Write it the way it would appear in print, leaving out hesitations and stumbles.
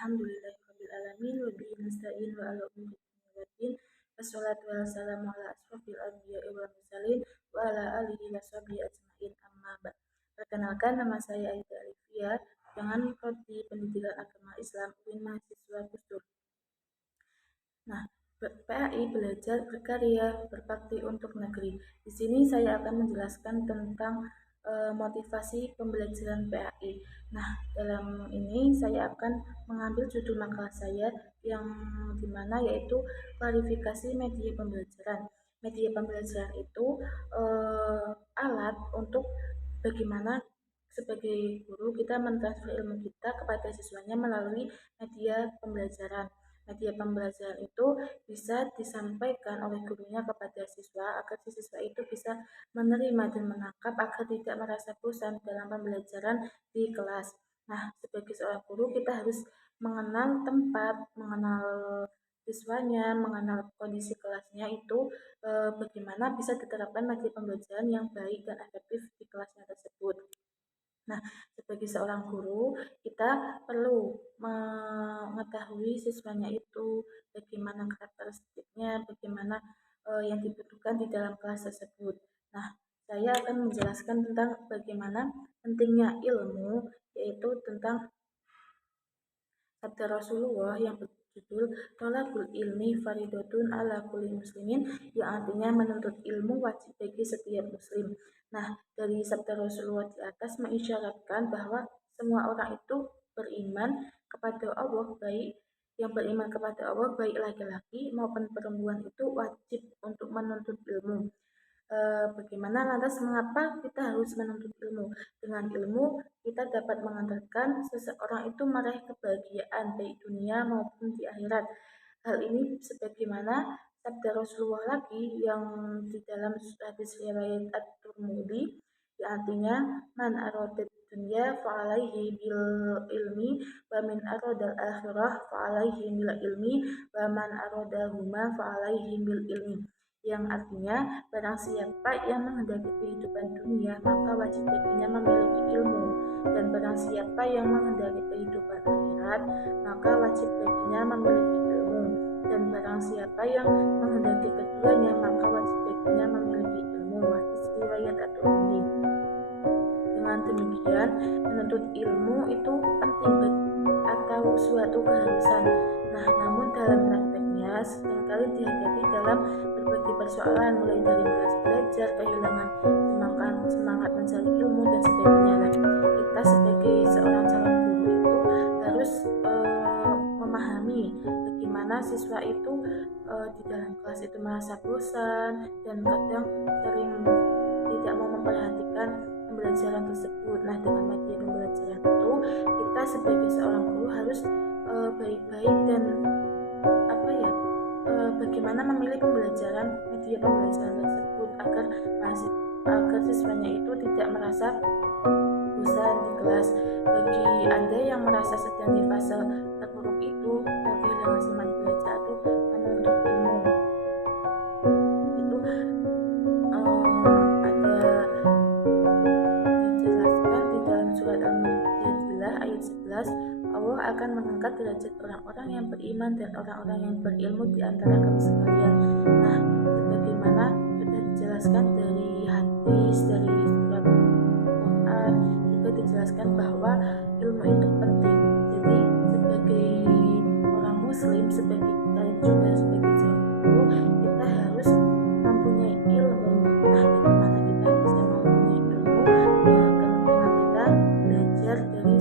alhamdulillahirabbil alamin wa bihi nasta'in wa ala umuri dunya wassalatu wassalamu ala asrofil anbiya'i wal mursalin wa ala alihi washabihi ajmain amma ba'd. Perkenalkan, nama saya Aida Alifia dengan prodi Pendidikan Agama Islam UIN mahasiswa Gus Dur. Nah, PAI belajar berkarya berbakti untuk negeri. Di sini saya akan menjelaskan tentang motivasi pembelajaran PAI. Nah, dalam ini saya akan mengambil judul makalah saya yang dimana yaitu klarifikasi media pembelajaran. Media pembelajaran itu alat untuk bagaimana sebagai guru kita mentransfer ilmu kita kepada siswanya melalui media pembelajaran. Media pembelajaran itu bisa disampaikan oleh gurunya kepada siswa agar si siswa itu bisa menerima dan menangkap agar tidak merasa bosan dalam pembelajaran di kelas. Nah, sebagai seorang guru kita harus mengenal tempat, mengenal siswanya, mengenal kondisi kelasnya itu bagaimana bisa diterapkan media pembelajaran yang baik dan efektif di kelasnya tersebut. Nah, sebagai seorang guru, kita perlu mengetahui siswanya itu, bagaimana karakteristiknya, bagaimana yang dibutuhkan di dalam kelas tersebut. Nah, saya akan menjelaskan tentang bagaimana pentingnya ilmu, yaitu tentang sabda Rasulullah yang berjudul Thalabul ilmi faridatun ala kulli muslimin, yang artinya menuntut ilmu wajib bagi setiap muslim. Nah, dari sabda Rasulullah di atas mengisyaratkan bahwa semua orang itu beriman kepada Allah, baik yang beriman kepada Allah baik laki-laki maupun perempuan itu wajib untuk menuntut ilmu. Bagaimana lantas mengapa kita harus menuntut ilmu? Dengan ilmu kita dapat mengantarkan seseorang itu meraih kebahagiaan baik dunia maupun di akhirat. Hal ini sebagaimana sabda Rasulullah lagi yang di dalam hadis riwayat At-Tirmidzi, yang artinya man arada dunya fa'alaihi bil ilmi wa min aradal akhirah fa'alaihi bil ilmi wa man aradahuma fa'alaihi bil ilmi, yang artinya barang siapa yang menghendaki kehidupan dunia maka wajib baginya memiliki ilmu, dan barang siapa yang menghendaki kehidupan akhirat maka wajib baginya memiliki ilmu, dan barang siapa yang menghendaki keduanya maka wajib baginya memiliki ilmu. Hadis riwayat At-Tirmidzi. Dengan demikian, menuntut ilmu itu penting atau suatu keharusan. Nah, namun dalam prakteknya seringkali dihadapi dalam berbagai persoalan, mulai dari malas belajar, kehilangan semangat mencari ilmu dan sebagainya. Nah, kita sebagai seorang calon guru itu harus memahami bagaimana siswa itu di dalam kelas itu merasa bosan dan kadang sering tidak mau memperhatikan pembelajaran tersebut. Nah, dengan media pembelajaran itu kita sebagai seorang guru harus baik-baik dan bagaimana memilih media pembelajaran tersebut agar siswanya itu tidak merasa bosan di kelas. Bagi Anda yang merasa sedang di fase terpuruk itu dan kehilangan semangat belajar itu menuntut ilmu, itu ada dijelaskan di dalam surat Al-Mujadilah ayat 11, Allah akan mengangkat derajat orang-orang yang beriman dan orang-orang yang berilmu di antara kamu sekalian. Nah, sebagaimana sudah dijelaskan dari hadis, dari surat Quran, juga dijelaskan bahwa ilmu itu penting. Jadi sebagai orang muslim, sebagai kita juga sebagai seorang guru, kita harus mempunyai ilmu. Nah, bagaimana kita bisa mempunyai ilmu? Dengan kita belajar dari